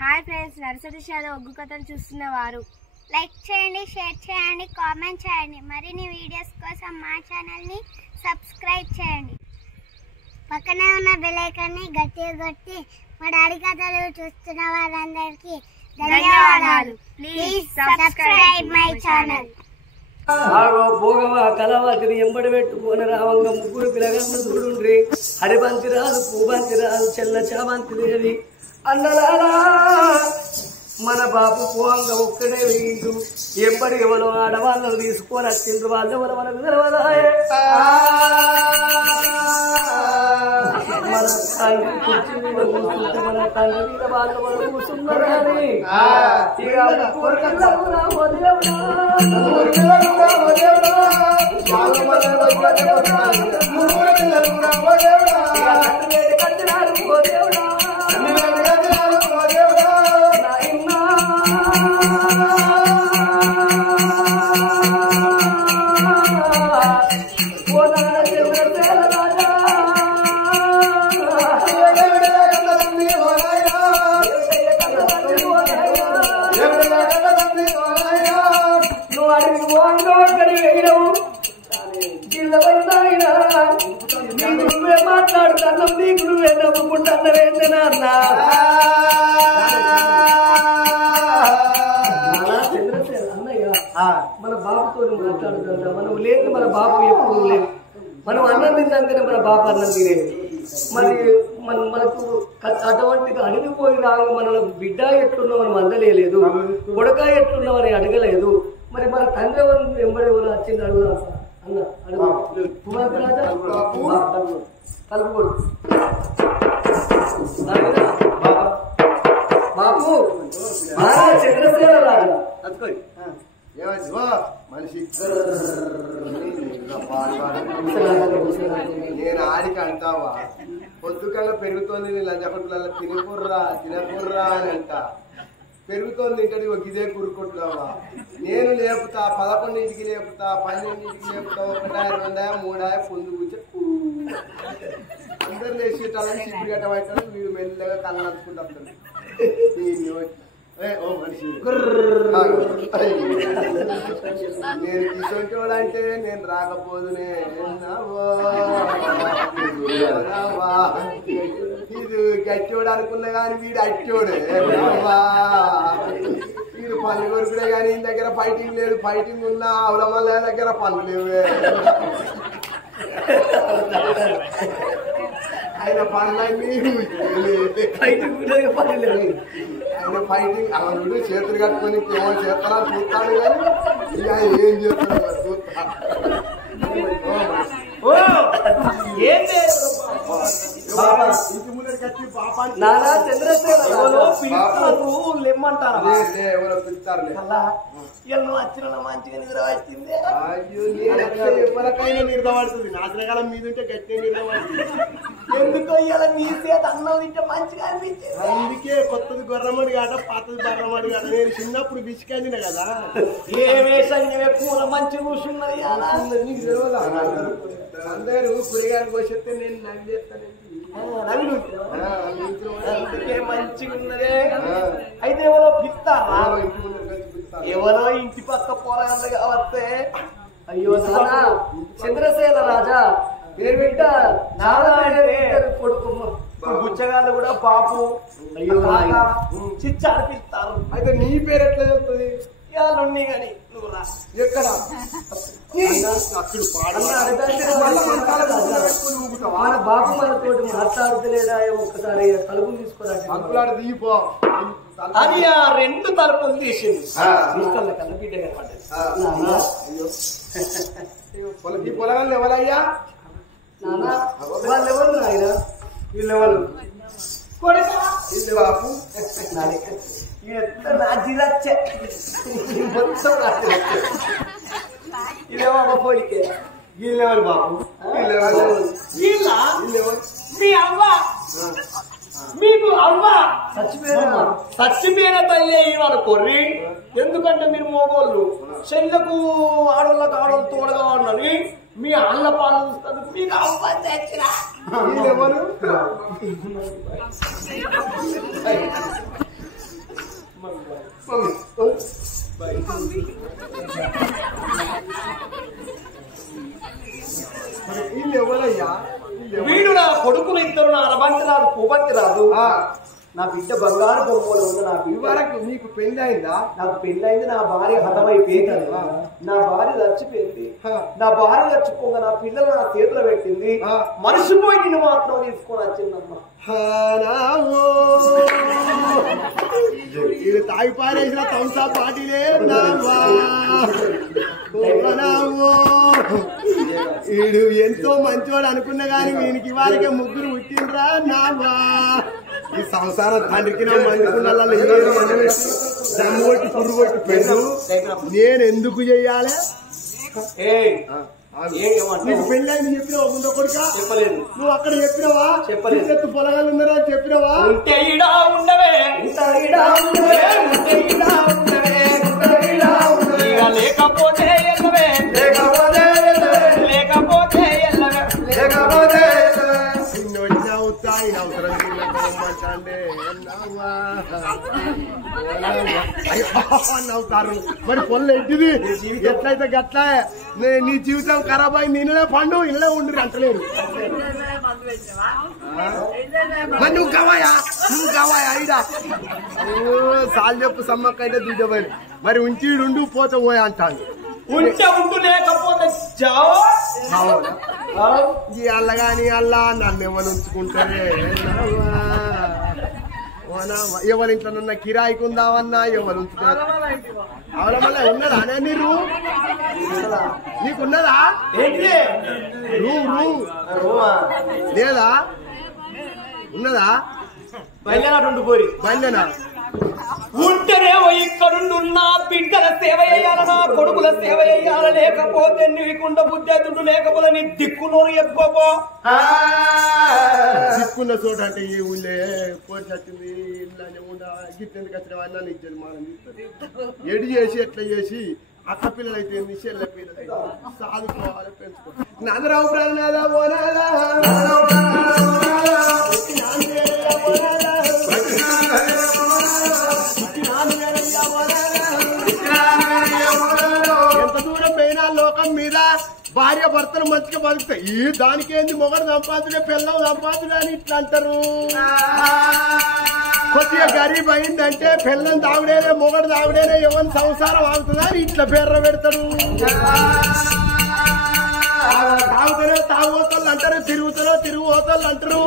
Hi friends, nursery shallow ఒగ్గు కథలు చూస్తున్నవారు like చేయండి, share చేయండి, కామెంట్ చేయండి. మరిన్ని వీడియోస్ కోసం మా ఛానల్ని సబ్స్క్రైబ్ చేయండి. పక్కనే ఉన్న బెల్ ఐకాన్ని గట్టిగా కొట్టి మా డాడీ కథలు చూస్తున్న వారందరికీ ధన్యవాదాలు. Please subscribe my channel. భోగమా కలవాతిని ఎంబడి పెట్టుకొని రావంగ ముగ్గురు పిల్లగాళ్ళు చూడుండ్రి. హరిబంతి రాదు, పూబంతి రాదు, చెల్ల చామంతి దేవి అన్నలారా. మన బాపు పోంగ ఒక్కడే వేయిండు. ఎంబడి ఎవరో ఆడవాళ్ళను తీసుకొని వచ్చిండ్రు. వాళ్ళు ఎవరు మనకు తెలవదాయే. మన తండ్రి కుర్చీ మీద కూర్చుంటే మన తండ్రి మీద వాళ్ళు మనం కూర్చున్నారని ఇక మాట్లాడుతున్నా నీకు నువ్వే నవ్వుకుంటున్నావేంటనా అన్న అన్నయ్య. మన బాబుతో మాట్లాడుతుంటా. మనం లేదు, మన బాబు ఎప్పుడు లేదు. మనం అన్నం తిందంటేనే మన బాబు అన్నం తినేది. మరి మనకు అటువంటిగా అడిగిపోయి రాగా మన బిడ్డ ఎట్లున్నా మనం అందలేదు, కొడక ఎట్లున్నా అని అడగలేదు. మరి మన తండ్రి ఎంబడి వచ్చింది అడుగుదా అన్న అడుగు. కలుపుకోడు బాబు చంద్రసేన రాజా మనిషి నేను ఆడికి అంటావా? పొద్దుకల్లా పెరుగుతోంది లంచపట్టులలో తినకుర్రా అని అంట. పెరుగుతోంది ఇంటది ఒక ఇదే కూరుకుంటున్నావా? నేను లేపుతా, 11ంటికి లేపుతా, 12ంటికి లేపుతా, 1, 2, 3 పొందు కూర్చో అందరు లేచేటాలని చిప్పుడు గట్టబట్టాలి. వీడు మెల్లగా కళ్ళు నడుచుకుంటాడు. నేను తీసుకుంటే నేను రాకపోదునే ఇది గట్టోడు అనుకున్నా కానీ వీడు అట్టోడు. వీడు పనులు కొరుకుడే కానీ ఈయన దగ్గర ఫైటింగ్ లేదు. ఫైటింగ్ ఉన్నా అవలమల్ల దగ్గర పనులు లేవే. ఆయన పనులన్నీ ఆయన ఫైటింగ్ అవనుడు చేతులు కట్టుకొని ఏమో చేస్తారా చూస్తాడు కానీ ఇక ఏం చేస్తాడు చూస్తా. ఇంటి ముందు కట్టి నానా చంద్రసేన ఎవరో పిలుస్తారు. వచ్చిన మంచిగా నిద్ర వచ్చింది. ఎవరికైనా నిద్రపడుతుంది. నాశనకాలం మీద ఉంటే గట్టి నిద్రపడుతుంది. ఎందుకో ఇలా మీ చేత అన్నం తింటే మంచిగా అనిపించింది. అందుకే కొత్తది గొర్రమడి కాట, పాతది బర్రమడి కాట. నేను చిన్నప్పుడు బిసికండిన కదా. ఏమేసాం పూల మంచి కూర్చున్నది. అందరూ కూరగాయలు కోసేస్తే నేను నవ్వేస్తానండి. మంచిగా ఉన్నదే. అయితే ఎవరో పిస్తారా? ఎవరో ఇంటి పక్క పోరాళ్ళు కావస్తే. అయ్యో చంద్రసేన రాజా పేరు బిడ్డ కొడుకు బుచ్చగాళ్ళు కూడా పాపు. అయ్యో చిచ్చాడు పిస్తారు. అయితే నీ పేరు ఎట్లా చెప్తుంది? ఇవాళ గాని నువ్వు రా. ఎక్కడ మన బాబు మనతో మాట్లాడుతలేదా? ఒక్కసారి తలుపులు తీసుకోరాడు. అంకులాడు దీపో అది ఆ 2 తలుపులు తీసింది. కళ్ళ బిడ్డ ఈ పొలగాళ్ళు ఎవరయ్యా? నానా వాళ్ళు ఎవరు నాయన? వీళ్ళెవరు? ఇది బాపు నా జిల్లచ్చే మొత్తం ఇదేమో పోయికే. వీళ్ళెవరు బాపు? మీ అవ్వ, మీకు అవ్వ చచ్చిపోయిన తల్లి ఇవాళ కొర్రి. ఎందుకంటే మీరు మోగోళ్ళు చెల్లకు ఆడోళ్ళకు ఆడోళ్ళు తోడగా ఉన్నది. మీ అన్న పాలు చూస్తుంది మీకు అవ్వ తెచ్చినా ఎవరయ్యా? వీడు నా కొడుకులు ఇద్దరు, నా అనబంతి రాదు పువ్వంతి రాదు. నా బిడ్డ బంగారు బొమ్మలు ఉంది. నా బిడ్డ వరకు నీకు పెళ్లి అయిందా? నాకు పెళ్ళైంది. నా భార్య హతమైపోయింది. నా భార్య చచ్చిపోయింది. నా భార్య చచ్చిపోగా నా పిల్లలు నా చేతిలో పెట్టింది. మనిషిపోయి నిన్ను మాత్రం తీసుకొని వచ్చిందమ్మా. ఇది తాగి పారేసిన తంసా పాటిలే వీడు ఎంతో మంచివాడు అనుకున్నా గాని వీనికి వారికే ముగ్గురు పుట్టిండ్రా నావా. ఈ సంసారం తండ్రికి నా మంచుకున్న దమ్ము కొట్టి పుర్రు కొట్టి పెళ్ళు నేను ఎందుకు చెయ్యాలి? నీకు పెళ్ళి అయింది చెప్పినావా? ముందు కొడుక చెప్పలేదు. నువ్వు అక్కడ చెప్పినావా? చెప్పలేదు. పొలగాలు ఉన్నారా చెప్పినావా? లేకపోతే నవ్వుతారు. మరి పొల్లు ఏంటిది? ఎట్లయితే గట్లా నీ జీవితం ఖరాబ్ అయింది. ఇళ్ళనే పండు ఇళ్ళే ఉండి అంటలేరు. నువ్వు కావాయా ఇడా సాల్ చెప్పు సమ్మక్క అయితే దుడ్డమని. మరి ఉండు పోతే పోయా అంటాను. లేకపోతే అల్ల గాని అల్లా నన్ను ఎవరు ఉంచుకుంటారే? ఎవరి ఇంట్లో కిరాయికి ఉందామన్నా ఎవరు ఉంచుకున్నారు? అవల మళ్ళీ ఉన్నదా నీరు? నీకున్నదా లేదా? ఉన్నదా? బయలుదేనా ఉంటేనేమో ఇక్కడున్నా బిడ్డల సేవ చేయాలనా కొడుకుల సేవ చేయాల. లేకపోతే నీకుండ బుద్ధేతుడు లేకపోతే నీ దిక్కునోరు ఎక్కువ దిక్కున్న చోట అంటే ఈ ఊళ్ళే పోటీ వచ్చింది ఇళ్ళని ఉండ గిట్టెందుకు వచ్చిన వాళ్ళ నీకు జన్మానం తీస్తారు. ఎడి చేసి ఎట్లా చేసి అక్క పిల్లలు అయితే చెల్ల పిల్లలు అయితే సాదుకోవాలి పెంచుకోవాలి. నాన్నరావు ప్రాణాదా పోనాదా ఎంత దూరం పోయినా లోకం మీద భార్య భర్తలు మంచిగా బతుకుతాయి. ఈ దానికి ఏంది మొగడు సంపాదుడే పిల్లలు సంపాదుడే అని ఇట్లా అంటారు. కొద్దిగా గరీబ్ అయిందంటే పిల్లని తాగుడేనే మొగడు తాగుడేనే ఎవరి సంసారం ఆగుతుందా అని ఇట్లా పేర్ర పెడతాడు. తాగుతారో తాగుతోళ్ళు అంటారు, తిరుగుతోళ్ళు అంటారు.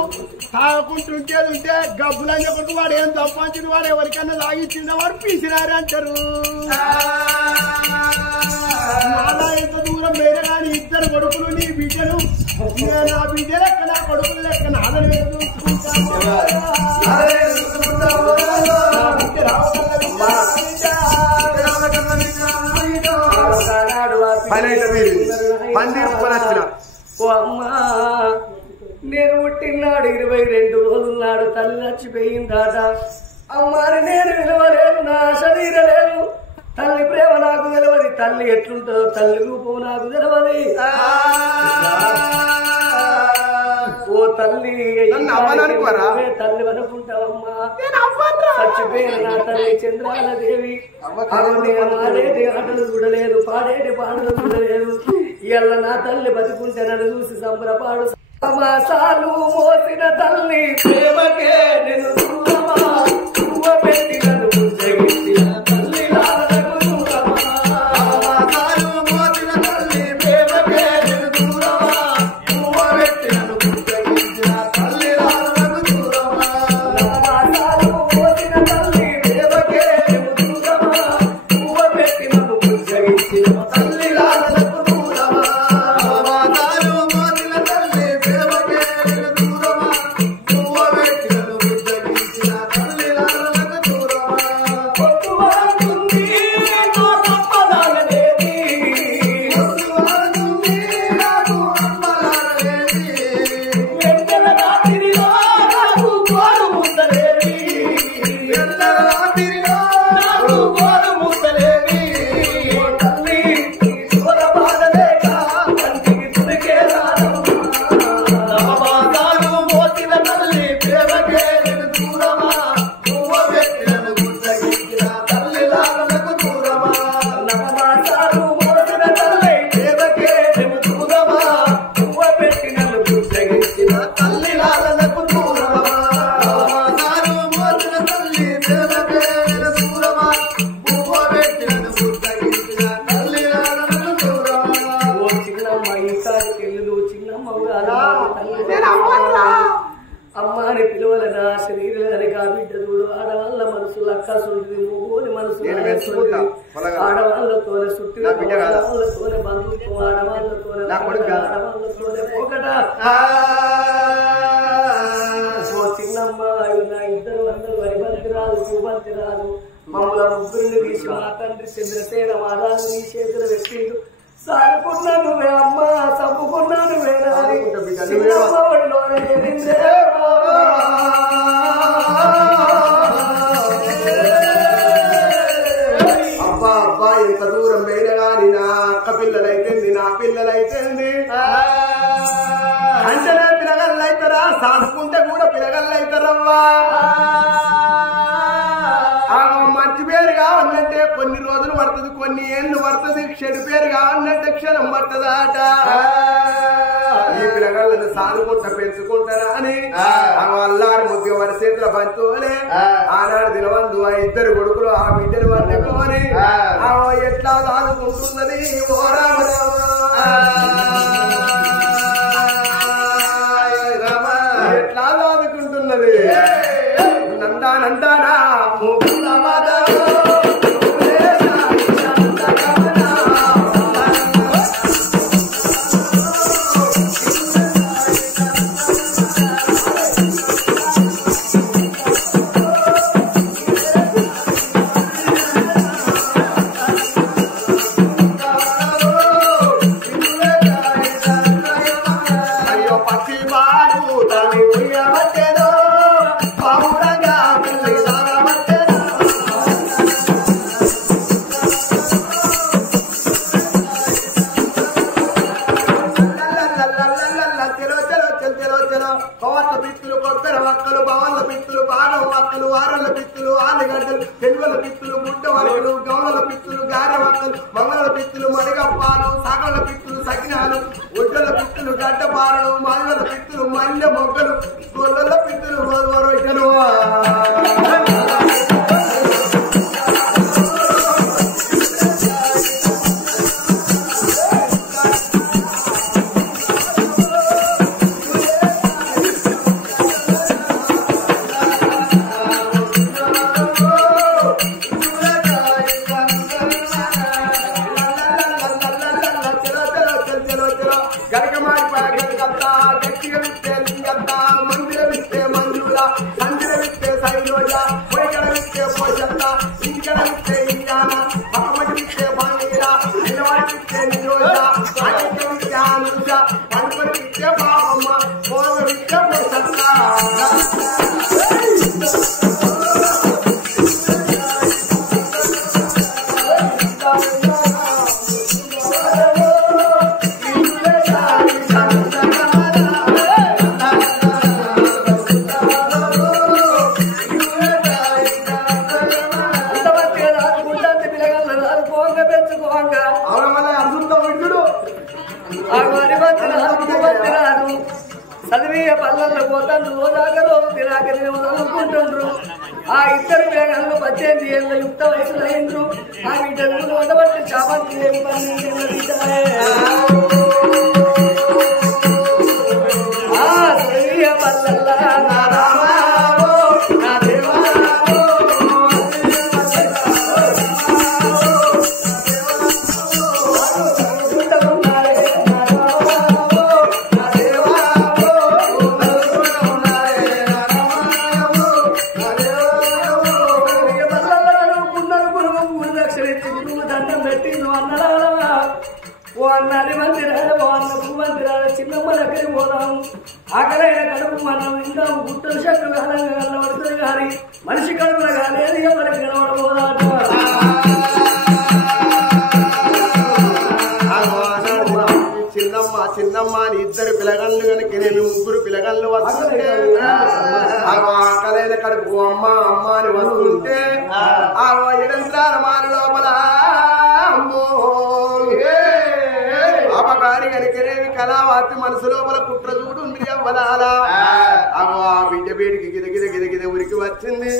తాగుకుంటుంటేది ఉంటే గబ్బులని చెప్పి వాడు ఏం సంపాదించిన వాడు ఎవరికన్నా తాగిచ్చిన వాడు పీసినారు అంటారు. నాదా ఎంత దూరం వేరే కానీ ఇద్దరు కొడుకులు నీ బిడ్డలు నా బిడ్డ లెక్క నా కొడుకులు లెక్క నాదని ఓ అమ్మా, నేను పుట్టినాడు 22 రోజుల నాడు తల్లి చచ్చిపోయిందాట. అమ్మాని నేను విలువలేదు, నా శరీరం లేదు. తల్లి ప్రేమ నాకు తెలియదు, తల్లి ఎట్లుంటుందో తల్లి రూపం నాకు తెలియదు. ఓ తల్లి తల్లి అనుకుంటావమ్మా. చచ్చిపోయిన నా తల్లి చంద్రాలదేవి ఆడేటి ఆటలు చూడలేదు, పాడేటి పాటలు చూడలేదు. ఇవాళ నా తల్లి బతుకుంటే నన్ను చూసి సంబరపాడు. మాసాలు మోసిన తల్లి ప్రేమకే నేను దూరమా, పువ్వ పెట్టి నన్ను పుంజగించిన తల్లి లాలకు దూరమా. మాసాలు మోసిన తల్లి ప్రేమకే నేను దూరమా, పువ్వ పెట్టి నన్ను పుంజగించిన తల్లి లాలకు దూరమా. మాసాలు మోసిన తల్లి ప్రేమకే నేను దూరమా, పువ్వ పెట్టి నన్ను పుంజగించిన తల్లి లాలకు దూరమా. మాసాలు మోసిన తల్లి ప్రేమకే నేను దూరమా, పువ్వ పెట్టి నన్ను పుంజగించిన తల్లి లాలకు దూరమా. కొట్టువాడుతుంది నా తప్పదాలనేది, కొట్టువాడుతుంది నాకు అమ్మలాలనేది. వెన్నెల రాత్రిలో నాకు గోరు ముద్దలేవి, వెన్నెల రాత్రిలో నాకు గోరు ముద్దలేవి. ఓ తల్లి దూర బాధలేక కంటికి తుడికే రాదమ్మా. నవమాసాలు మోసిన తల్లి ప్రేమకే నేను దూరమా, పువ్వ పెట్టి నన్ను గుడ్డగించిన తల్లి లాలకు దూరమా. అమ్మాని పిలువల నా శరీరాన్ని కాబిడ్డ చూడు ఆడవాళ్ళ మనసు లక్కసుంటుంది మూగోని మనసు ఆడవాళ్ళతోనే చుట్టూ ఆడవాళ్ళతోనే బంధుత్వం ఆడవాళ్ళతోనే ఒకట చిన్నమ్మ నా ఇద్దరు అందరూ వరిబంతి రాదు పూబంతి రాదు మమ్మల్ని ముగ్గురిని తీసి మా తండ్రి చంద్రసేన మాదాలు నీ చేతులు పెట్టిండు సాగుకున్నా నువ్వే అమ్మ చంపుకున్నా నువ్వే అబ్బా అబ్బా ఎంత దూరం పోయినా గాని నా అక్క పిల్లలైతుంది నా పిల్లలైతుంది అంటేనే పిల్లగళ్ళు అవుతారా సాదుకుంటే కూడా పిల్లగళ్ళు అవుతారవ్వా మంచి పేరు కావాలంటే కొన్ని రోజులు పడుతుంది కొన్ని ఏళ్ళు పడుతుంది చెడు పేరు కావాలంటే క్షణం పడుతుందాట ఈ పిల్లగాళ్ళను సాదుకుంటా పెంచుకుంటారా అని అల్లాడు ముద్దు వారి చేతుల బంతువులే ఆనాడు దినవందు ఆ ఇద్దరు కొడుకులు ఆ బిడ్డను పట్టుకొని ఎట్లా సాదుకుంటున్నది ఓ రామ ఎట్లా సాదుకుంటున్నది నందానందానా చదివే పల్లెల్లో పోతాను రోజాగరో తిరాగరి చదువుకుంటుండ్రు ఆ ఇద్దరు పిల్లగాళ్ళు 18 ఏళ్ళ యుక్త వయసులో అయిండ్రు ఆ బిడ్డలు ఉండబట్టి చాపంతి ఆ చదివే పల్లెల్లా నా రామావో నా దేవా ఆకలైన కడుపు మనం ఇంకా గుట్టలు చెట్లు కాలంగా కనబడుతుంది కానీ మనిషి కడుపులో కాలేదు ఎవరికి కనబడబోదాట చిన్నమ్మ అని ఇద్దరు పిల్లగాళ్ళు కనుక నేను ముగ్గురు పిల్లగాళ్ళు వస్తుంటే ఆకలైన కడుపు అమ్మ అమ్మ అని వస్తుంటే ఆ ఎడంత్రాల మాన లోపల అపకారి కనుకనేవి కళావాతి మనసు లోపల కుట్ర చూడు అవ్వదాలా ఆ బిడ్డ వేడికి గిద గిద గిద గిద ఉరికి వచ్చింది.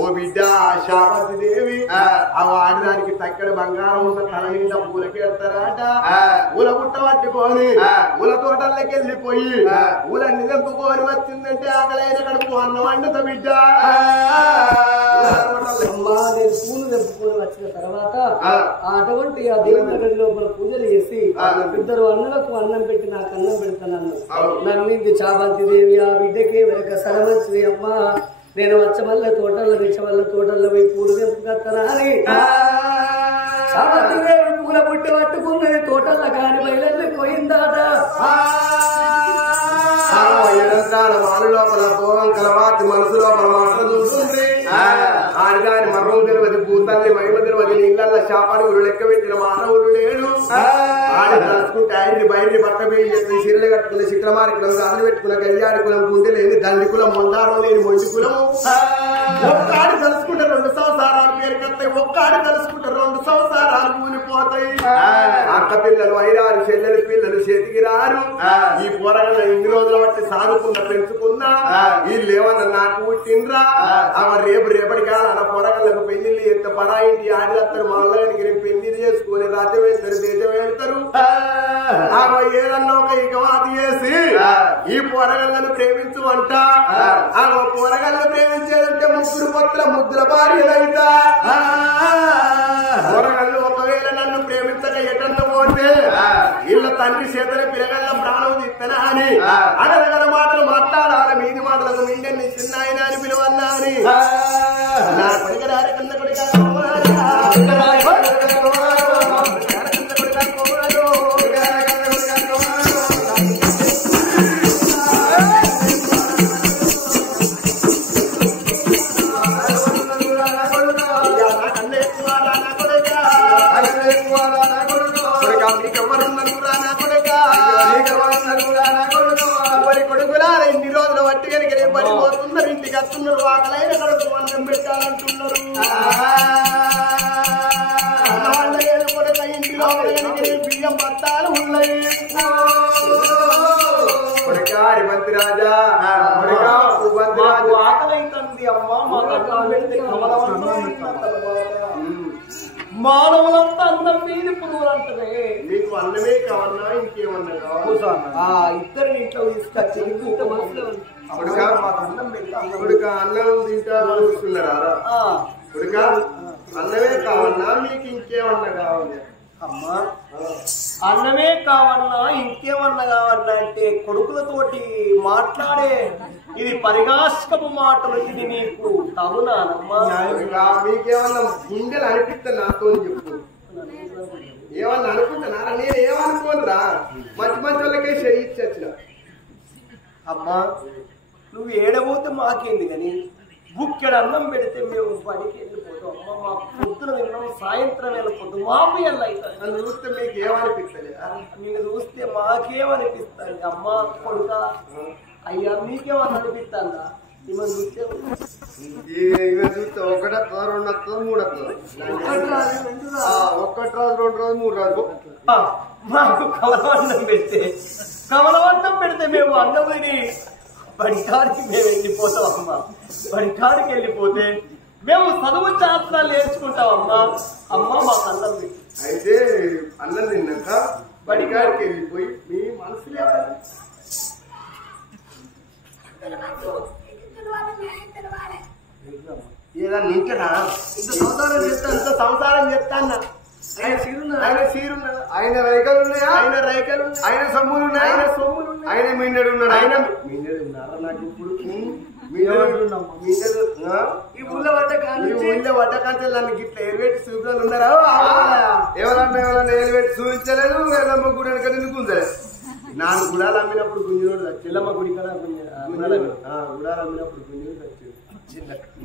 ఓ బిడ్డ శాపతి దేవి ఆ ఆడదానికి తక్కడ బంగారం ఉన్న తల నిండా పూలకెడతారట. పూల గుట్ట పట్టుకొని పూల తోటల్లోకి వెళ్ళిపోయి పూలన్నీ తెంపుకొని వచ్చిందంటే ఆకలైన కడుపు అన్నం వండుతా బిడ్డ. నేను పూలు తెంపుకొని వచ్చిన తర్వాత అటువంటి ఆ దేవుని గది లోపల పూజలు చేసి ఇద్దరు అన్నలకు అన్నం పెట్టి నాకు అన్నం పెడతానన్ను. నన్నింటి చాబంతి దేవి ఆ బిడ్డకి వెనక సరమంచిది అమ్మా నేను వచ్చమల్ల తోటల్లో నిచ్చమల్ల తోటల్లో పోయి పూలు తెంపుకొస్తానా అని చాబంతి దేవి పూల పుట్టి పట్టుకున్నది తోటల్లో కాని బయలు పోయిందాట. మాలు లోపల భోగం కలవాతి మనసు లోపల మాట చూస్తుంది. ఆడిదాని మర్మం తెలియదు భూతాన్ని మహిమ తెలియదు నీళ్ళల్లో శాపాడుగులు లెక్క పెట్టిన మానవులు లేడు. ఆడి తలుసుకుంటే ఆయన్ని బయటిని బట్ట బియ్యం చెప్పిన చీరలు కట్టుకున్న చిత్రమారి కులం గాలి పెట్టుకున్న గయ్యాడి కులం గుండె లేని దండి కులం మొండారం లేని మొండి కులము. ఒక్కాడి తలుసుకుంటే 2 సంవత్సరాలు పేరు కత్తాయి. ఒక్కాడి తలుసుకుంటే 2 సంవత్సరాలు కూలిపోతాయి. అక్క పిల్లలు ఐరారు చెల్లెలు పిల్లలు చేతికి రారు. ఈ పోరగల ఇన్ని రోజుల బట్టి సాదుకున్న పెంచుకున్నా వీళ్ళు ఏమన్నా నాకు పుట్టిండ్రా అవ రేపు రేపటి కాదు అన్న పొరగళ్ళకు పెళ్లిళ్ళు ఎంత పరాయింటి ఆడిస్తారు మళ్ళీ పెళ్లి చేసుకుని రాజ్యం వెళ్తారు దేశం వెళ్తారు. ఏదన్నా ఒక ఇకవాది చేసి ఈ పొరగళ్ళను ప్రేమించమంట. ఆ పొరగళ్ళను ప్రేమించేదంటే ముద్దుల భార్యలైతా. పొరగళ్ళు ఒకవేళ నన్ను ప్రేమించక ఎటన్న పోతే ఇళ్ళ తండ్రి చేతనే పిల్లగల్ల ప్రాణం తీస్తానా అని అడగల మాటలు మాట్లాడాల మీది మాటలకు మిండని చిన్నాయన అని పిలువన్నా అని నా కొడుకరారి కింద కొడుక ఇన్ని రోజులు వట్టి కనుక పడిపోతున్నారు. ఇంటికి వస్తున్నారు ఆకలైన కడుపు అన్నం పెట్టాలంటున్నారు. ఇంటిలో బియ్యం బత్తాలు ఉన్నాయి. కొడకారి మంత్రి రాజా ఆకలైతుంది అమ్మా మానవులంతా అన్నం మీద పురుగులు అంటారే. మీకు అన్నమే కావన్నా ఇంకేమన్నా కావాలి? ఇద్దరు ఇంట్లో తీసుకొచ్చి అన్నం తింటారు చూస్తున్నారా? అన్నమే కావన్నా మీకు ఇంకేమన్నా కావాలి? అమ్మా అన్నమే కావన్నా ఇంకేమన్నా కావన్నా అంటే కొడుకులతోటి మాట్లాడే ఇది పరిహాసకపు మాటలు. ఇది నీకు తగునానమ్మా? మీకేమన్నా గుండెలు అనిపిస్తా నాతో చెప్పు. ఏమన్నా అనుకుంటున్నారా? నేను ఏమనుకోనురా మంచి మంచి వాళ్ళకే చేయించి వచ్చిన. అమ్మా నువ్వు ఏడబోతే మాకేంది కానీ బుక్కెడు అన్నం పెడితే మేము పనికి వెళ్ళిపోతాం. అమ్మ మా పొద్దున తిన్నాం సాయంత్రం వెళ్ళిపోతాం. మాకు ఎల్ల అవుతుంది. నన్ను చూస్తే మీకు ఏమనిపిస్తుంది? నిన్ను చూస్తే మాకేమనిపిస్తుంది? అమ్మ కొడుక అయ్యా మీకేమన్నా అనిపిస్తుందా? మిమ్మల్ని చూస్తే చూస్తే 1 వస్తుందా 2 వస్తుందా 3 వస్తుందా? 1 రోజు 2 రోజు 3 రోజు మాకు కమలవన్నం పెడితే మేము అన్నం తిని బడికాడికి మేము వెళ్ళిపోతాం. అమ్మ బడికాడికి వెళ్ళిపోతే మేము చదువు శాస్త్రాలు నేర్చుకుంటామమ్మా. అమ్మ మాకు అన్నం తిని అయితే అన్నం తిన్నాక బడికాడికి వెళ్ళిపోయి మీ మనసులే ఏదన్నా నింటనా ఇంత సంసారం చెప్తాన్నా. ఆయన సీరున్నాడు, ఆయన రైకలు ఉన్నాయా? ఆయన రైకలు, ఆయన సొమ్ములు ఉన్నాయి, ఆయన సొమ్ములు, ఆయన మిండడు ఉన్నాడు. ఆయన మిండడు ఉన్నారా? నాకు ఇప్పుడు ఈ ఊళ్ళో వడ్డకాంచెలు నన్ను గిట్ల ఎలివేటి చూపులు ఉన్నారా? ఎవరన్నా ఎలివేటి చూపించలేదు. ఎల్లమ్మ గుడి వెనక గుంజలేదు. 4 గుడాలు అమ్మినప్పుడు గుంజుడు చెల్లమ్మ గుడి కదా గుడాలు అమ్మినప్పుడు గుంజుడు వచ్చింది.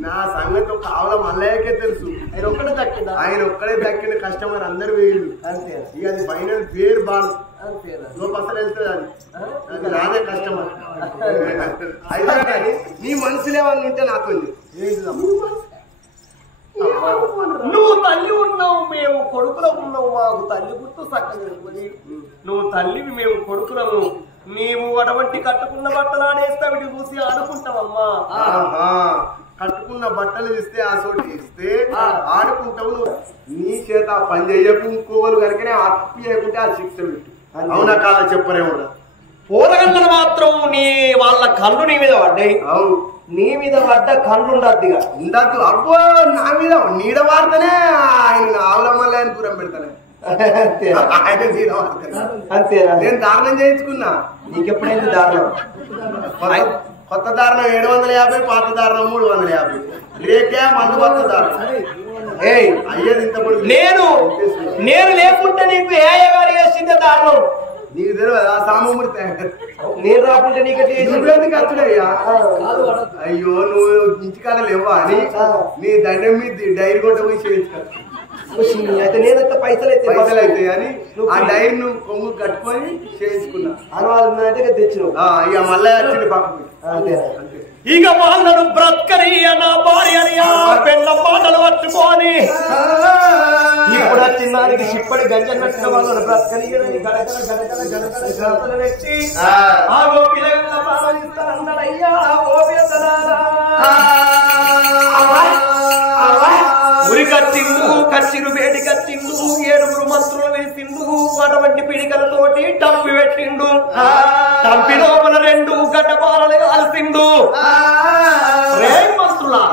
నా సంగతి ఒక ఆవుల మల్లయ్యకే తెలుసు. ఆయన ఒక్కడే దక్కిందా? ఆయన ఒక్కడే దక్కిన కస్టమర్ అందరు వేయుడు అంతే. ఇక అది ఫైనల్ పేరు బాల్ అంతేనా? అసలు వెళ్తుంది అది నాదే కస్టమర్. అయితే కానీ నీ మనసులో ఏమన్నా ఉంటే నాతో నువ్వు తల్లి ఉన్నావు, మేము కొడుకులం ఉన్నావు. మాకు తల్లి గుర్తు చక్కగా నువ్వు తల్లివి, మేము కొడుకులము. నీవు అటువంటి కట్టుకున్న బట్టలు ఆడేస్తా వీటి చూసి ఆడుకుంటావమ్మా. కట్టుకున్న బట్టలు ఇస్తే ఆ చోటు ఇస్తే ఆడుకుంటావు. నువ్వు నీ చేత ఆ పని చెయ్యకు, ఇంకోలు కనుకనే అప్పు చేయకుంటే ఆ శిక్ష పెట్టు. అవునా కాదా చెప్పనే కూడా. పోరగంటలు మాత్రం నీ వాళ్ళ కళ్ళు నీ మీద పడ్డాయి. అవును, నీ మీద పడ్డ కళ్ళు ఉండద్దుగా. ఉండద్దు. అబ్బో నా మీద నీడ వాడితేనే ఆయన ఆవుల మళ్ళీ ఆయన దూరం పెడతానే. ఆయన నీడ వాడతానే. అంతేనా? నేను దారుణం చేయించుకున్నా. నీకెప్పుడైంది దారుణం? కొత్త దారుణం 750, పాత దారుణం 350. రేకే మందు కొత్త దారుణం. అయ్యేది ఇంత నేను లేకుంటే నీకు ఏ గారు చేసిందే దారుణం. నీకు తెలియదు ఆ సామూర్తి. నేను రాకుంటే నీకు నువ్వెందుకు వచ్చుడయ్యా? అయ్యో నువ్వు ఇంటికాడ లేవా అని నీ దండం మీద డైరీ కొట్ట పోయి చేయించుకోవచ్చు. అయితే నేనంత పైసలు అయితే అని ఆ డైరీ నువ్వు కొమ్ము కట్టుకొని చేయించుకున్నా. అంటే తెచ్చినావు. ఇక మళ్ళీ వచ్చింది పక్కకి. అంతే. ఇక వాళ్ళను బ్రతకని నా భార్యని పెళ్ళ పాటలు పట్టుకొని ఇప్పుడు చిన్నానికి చిప్పడి గంజన్నట్టు వాళ్ళను బ్రతకని గడగడ గడగడ గడగడ గడపలు పెట్టి ఆ గోపిలగల్ల ప్రారంభిస్తానన్నాడయ్యా. ఉరి కట్టిండు, కచ్చిరు వేడి కట్టిండు, 7 మంత్రులు వేసిండు, అటువంటి పిడికలతోటి టంపి పెట్టిండు. టంపి లోపల 2 గడ్డపారలు కాల్సిండు. మంత్రులా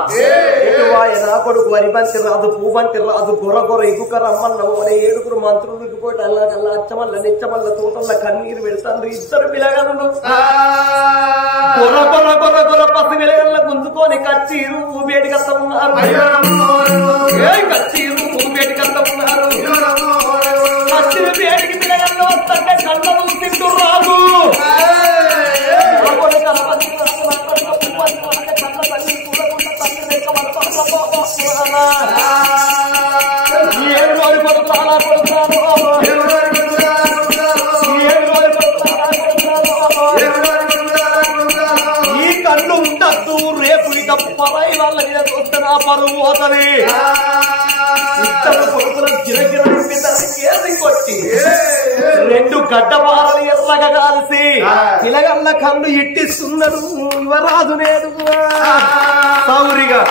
నా కొడుకు వరిబంతి రాదు, పూబంతి రాదు, గొర్ర ఇగుక రమ్మన్నావు అనే 7 మంత్రులు ఇగిపోయి అల్లా అచ్చమల్ల నిచ్చమల్ల తోటల్ల కన్నీరు పెడతాను. 2 పిల్లగలను గొర్ర పసి పిల్లగల్ల గుంజుకొని కచ్చీరు వేడికత్త ఉన్నారు. కచ్చీరు వేడికత్త ఉన్నారు. కచ్చీరు వేడికి పిల్లగల్లో వస్తుంటే కళ్ళను తింటూ రాదు. ఈ కళ్ళు ఉండద్దు, రేపు ఇక పరాయి వాళ్ళ మీద చూస్తున్నా పరువు పోతుంది. 2 కొడుకుల గిరగిర కేసి కొట్టి 2 గడ్డపారలు ఎర్రగా కాల్సి పిలగల్ల కళ్ళు ఇట్టిస్తున్నారు. యువరాజు నేడు సౌరిగా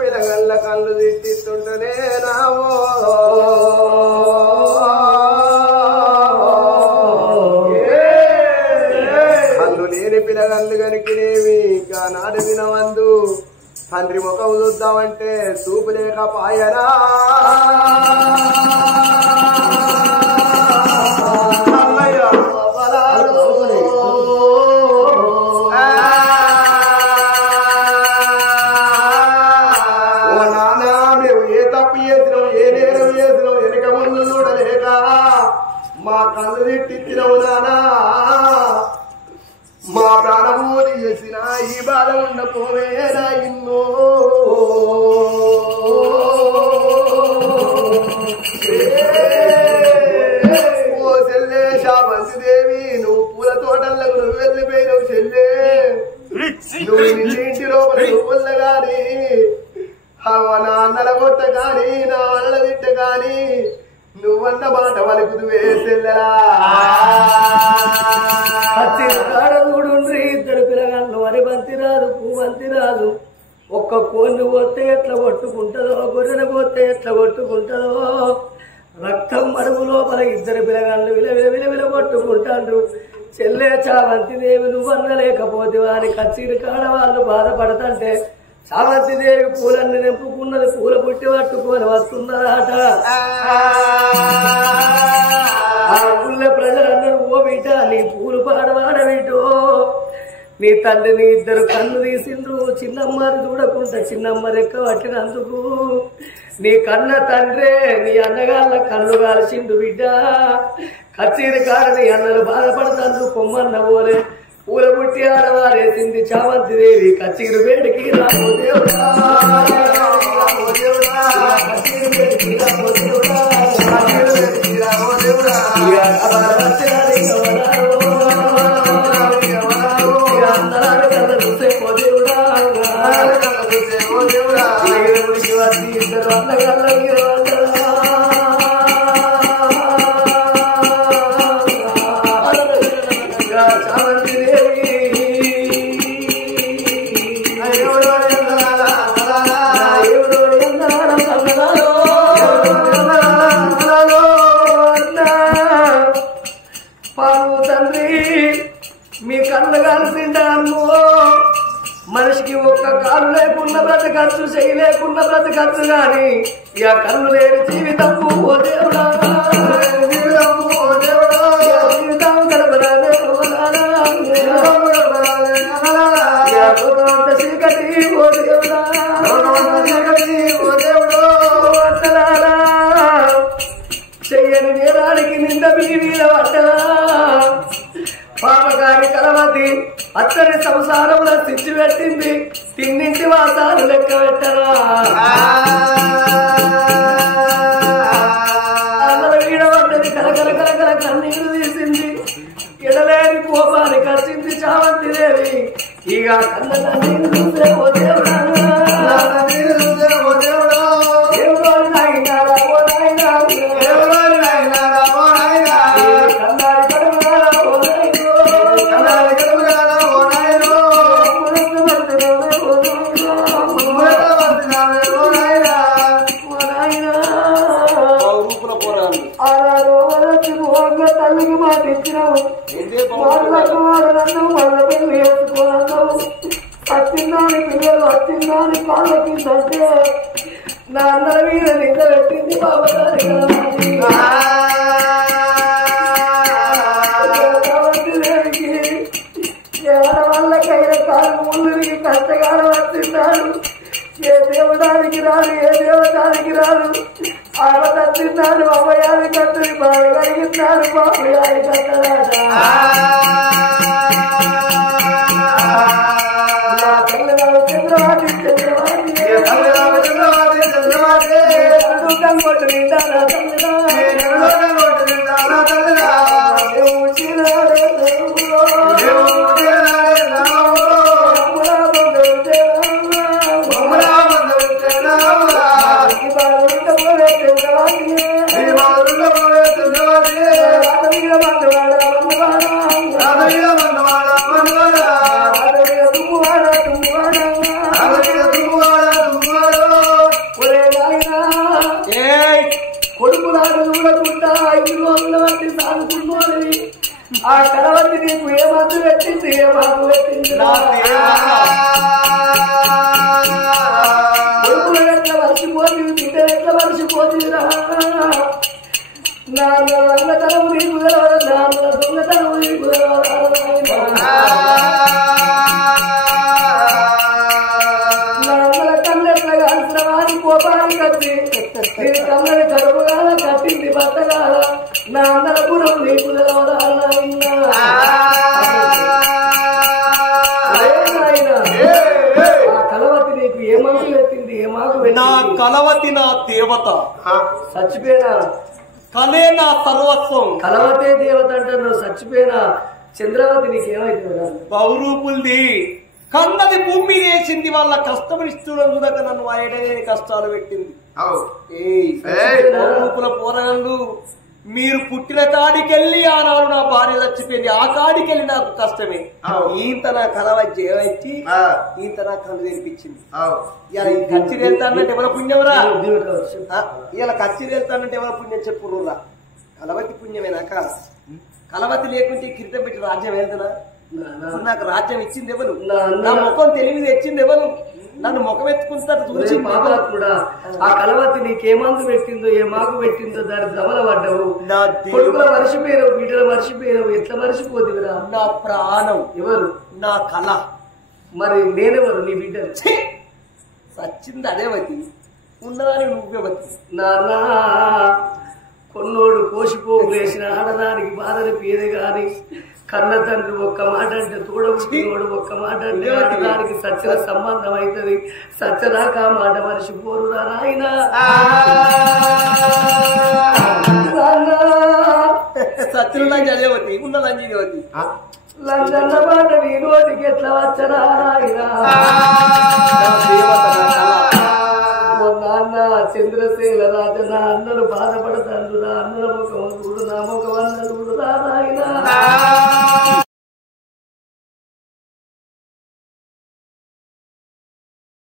పిలగల్ల కళ్ళు ఇట్టిస్తుంటేనే నావో కళ్ళు లేని పిలగల్లు కనుకనేవి నాడు వినవందు. తండ్రి ముఖం చూద్దామంటే చూపు లేక పాయరా. ఓ నానా మేము ఏ తప్పు చేసినాం, ఏ నేరం చేసినాం వెనక ముందు చూడలేక మా కళ్ళు తిట్టిచ్చినావు నానా. మా ప్రాణమూలి చేసిన ఈ బాధ ఉండపోవేనా ఇన్నో. ఓ చెల్లే శాపంతిదేవి, నువ్వు పూల తోటలకు నువ్వు వెళ్ళిపోయినావు చెల్లే. నువ్వు ఇంటి లోపల నువ్వుల్ల గాని నా అన్నల కొట్ట గాని నా అన్నల తిట్ట గాని నువ్వన్న మాట వలుకుదువే చెల్లెలా. కూడుండ్రి 2 పిల్లగాళ్ళు వరిబంతి రాదు, పూబంతి రాదు. ఒక్క కోళ్ళు పోతే ఎట్లా కొట్టుకుంటుందో, గొర్రెను పోతే ఎట్లా కొట్టుకుంటుందో. రక్తం మడుగు లోపల 2 పిల్లగాళ్ళు విల కొట్టుకుంటాండ్రు. చెల్లె చావంతి దేవి నువ్వన్న లేకపోతే వారి కచ్చిరి కాడ వాళ్ళు బాధపడతంటే చావంతి దేవి పూలన్నీ నింపుకున్నది, పూల పుట్టి పట్టుకొని వస్తున్నదాట. ఆ ఊళ్ళో ప్రజలందరూ ఓ బిడ్డ నీ పూలు పాడవాడబిడ్డో, నీ తండ్రిని 2 కళ్ళు తీసిండ్రు. చిన్నమ్మని చూడకుండా చిన్నమ్మ రెక్క పట్టినందుకు నీ కన్న తండ్రే నీ అన్నగాళ్ళ కళ్ళు కాల్చిండు బిడ్డ. కచ్చీరి కాడ నీ అన్నలు బాధపడతాండ్రు. పొమ్మన్న పోలే పూల పుట్టి ఆడవారేసింది చామంతి దేవి. కచ్చీరు వేడికి రామో దేవుడా, కచ్చీరు వేడికి రామో దేవుడా, ఒక్క కాలు లేకున్న బ్రతకచ్చు చెయ్యి లేకున్న బ్రతకచ్చు గాని ఇక కళ్ళు లేని జీవితం ఓ దేవుడా జీవితం గడపరాదే చీకటి ఓ దేవుడా చెయ్యని నేరానికి నింద మీద పట్టరా పాపగారి కలవతి అత్తడి సంసారంలో తెచ్చి పెట్టింది తిన్నింటి వాసాలు లెక్క పెట్టరా అందరూ వీడబడ్డది కలకల కలకల కన్నీళ్లు తీసింది ఎడలేని కోపానికి వచ్చింది చావంతి దేవి ఇక కన్న నీళ్ళు చూసే ఓ దేవుడా తల్లికి మాట ఇచ్చినావు వాళ్ళ పెళ్లి వేసుకోవాలన్నావు వచ్చిందాని పిల్లలు వచ్చిందాని కాళ్ళకి అంటే నా అన్న మీద నింద పెట్టింది బాబగారి ఆడవాళ్ళకైనా కాలు ముందుకి కష్టకాలం వచ్చిన్నాడు ఏ దేవదానికి రాదు ఏ దేవతానికి రాదు ఆడ తచ్చిన్నాడు అమ్మయాది కట్టని బాగా కలిగిన్నాడు బాబయాది కట్టరాట నా తల్లిగారు చంద్రవాది కొట్టు నిండా నా తల్లిగా కొడుకులాడు చూడకుండా 5 రోజుల వంటి సాగుతున్నాడు ఆ కలవతి నీకు ఏ మందు పెట్టింది ఏ మాకు పెట్టింది కొడుకులు ఎట్లా మర్చిపోతుంది బిడ్డ ఎట్లా మర్చిపోతుందిరా నాన్న రంగతనము నీకు తెలవదు నాన్న దొంగతనము నీకు నాన్నల కన్నెట్లా కాల్సిన వారి కోపానికి వచ్చి నీ కన్నని కడుపుగాల కట్టింది బట్టగాల నా అందర గురం నీకు తెలవదా కలవతి నీకు ఏ మనసు పెట్టింది ఏ మాకు నా కలవతి నా దేవత చచ్చిపోయినా కలే నా సర్వస్వం కలవతే దేవత అంటే నువ్వు చచ్చిపోయినా చంద్రవతి నీకేమైతుంది బహురూపుల్ది కన్నది భూమి వేసింది వాళ్ళ కష్టపడిస్తున్న చూడక నన్ను వాయడే కష్టాలు పెట్టింది బహురూపుల పోరాళ్ళు మీరు పుట్టిన కాడికెళ్ళి ఆనాడు నా భార్య చచ్చిపోయింది ఆ కాడికెళ్ళి నాకు కష్టమే ఈంత నా కలవచ్చి ఏమైచ్చి ఈంత నా కళ్ళు తెరిపించింది కచ్చిరి వెళ్తానంటే ఎవరి పుణ్యంరా ఇలా కచ్చిరి వెళ్తానంటే ఎవరి పుణ్యం చెప్పుర్రా కలవతి పుణ్యమేనా కాదు కలవతి లేకుంటే కిరీటం పెట్టి రాజ్యం వెళ్తున్నా నాకు రాజ్యం ఇచ్చింది ఎవరు నా ముఖం తెలివి తెచ్చింది ఎవరు నన్ను ముఖం ఎత్తుకుంటారు చూసి కూడా ఆ కలవతి నీకేమందు పెట్టిందో ఏ మాకు పెట్టిందో దాని దమల పడ్డవు కొడుకుల మర్చిపోయావు బిడ్డలు మర్చిపోయావు ఎట్లా మర్చిపోతురా నా ప్రాణం ఎవరు నా కళ మరి నేనెవరు నీ బిడ్డలు సచ్చింది అదేవతి ఉన్నదాని నువ్వేవతి నాన్న కొన్నోడు కోసిపోగు వేసిన ఆడదానికి బాధని పీదే గాని కన్న తండ్రి ఒక్క మాట అంటే తోడబుట్టినోడు ఒక్క మాట అంటే ఆడదానికి సత్యన సంబంధం అవుతుంది సత్యదాకా మాట మర్చిపోరు నాయన సత్యులంజి అదేవతి ఉన్నదంజి దేవతి లంజన్న మాట నీ నోటికి ఎట్లా వచ్చరా నాయన నాన్న చంద్రశేల రాజ నా అన్నలు బాధపడతాను నా అన్నల ముఖం చూడు నా ముఖం అన్నలు నాయన